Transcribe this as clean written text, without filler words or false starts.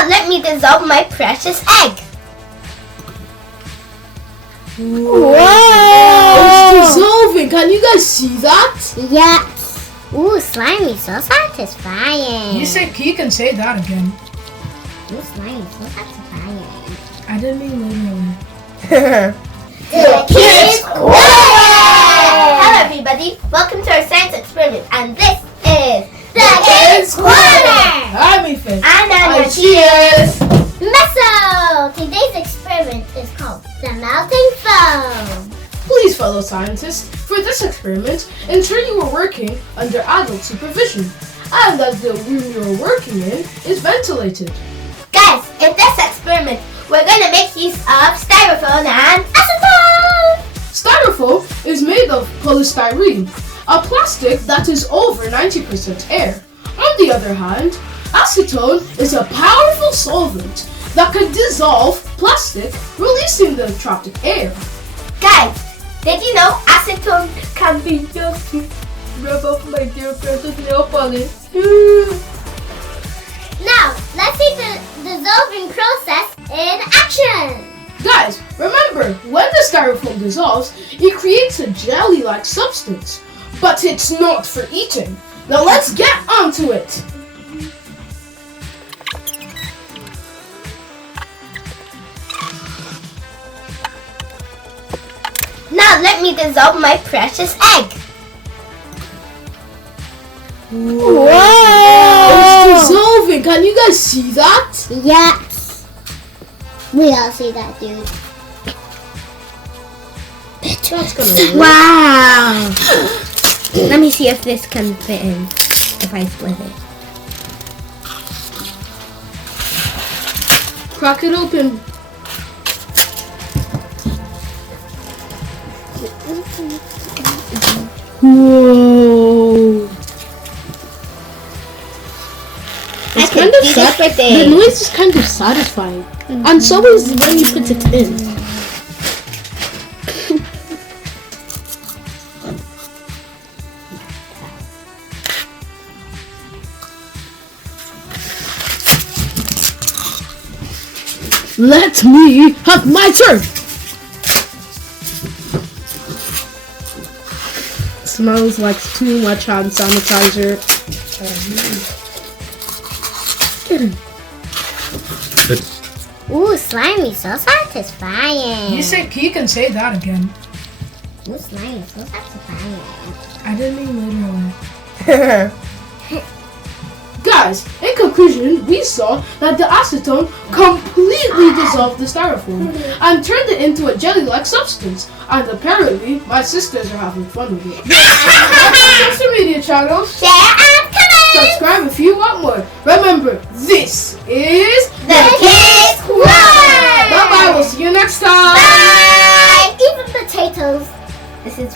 Now let me dissolve my precious egg. Whoa! It's dissolving. Can you guys see that? Yes. Ooh, slimy, so satisfying. You can say that again. Ooh, slimy, so satisfying. I didn't mean literally. The Kidz Corner! Hello everybody, welcome to our science experiment, and this is the Kidz Corner! I'm Ethan. And I'm Cheers! Meso! Today's experiment is called the melting foam. Please, fellow scientists, for this experiment, ensure you are working under adult supervision and that the room you are working in is ventilated. Guys, in this experiment, we're going to make use of Styrofoam and Acetone! Styrofoam is made of polystyrene, a plastic that is over 90% air. On the other hand, acetone is a powerful solvent that can dissolve plastic, releasing the trapped air. Guys, did you know acetone can be used to rub off my dear precious nail polish? Now, let's see the dissolving process in action. Guys, remember, when the styrofoam dissolves, it creates a jelly-like substance, but it's not for eating. Now let's get onto it. Now let me dissolve my precious egg. Whoa! It's dissolving. Can you guys see that? Yes. We all see that, dude. That's gonna Wow! Let me see if this can fit in, if I split it. Crack it open. Whoa! It's kind of the noise is kind of satisfying, and so is when you put it in. Let me have my turn. Smells like too much hand sanitizer. Ooh, slimy, so satisfying. You can say that again. Ooh, slimy, so satisfying. I didn't mean literally. Guys, in conclusion, we saw that the acetone completely dissolved the styrofoam and turned it into a jelly-like substance. And apparently, my sisters are having fun with it. Social media channels. Share and comment! Subscribe if you want more. Remember, this is The Kidz Corner! Bye-bye. We'll see you next time. Bye! Even potatoes. This is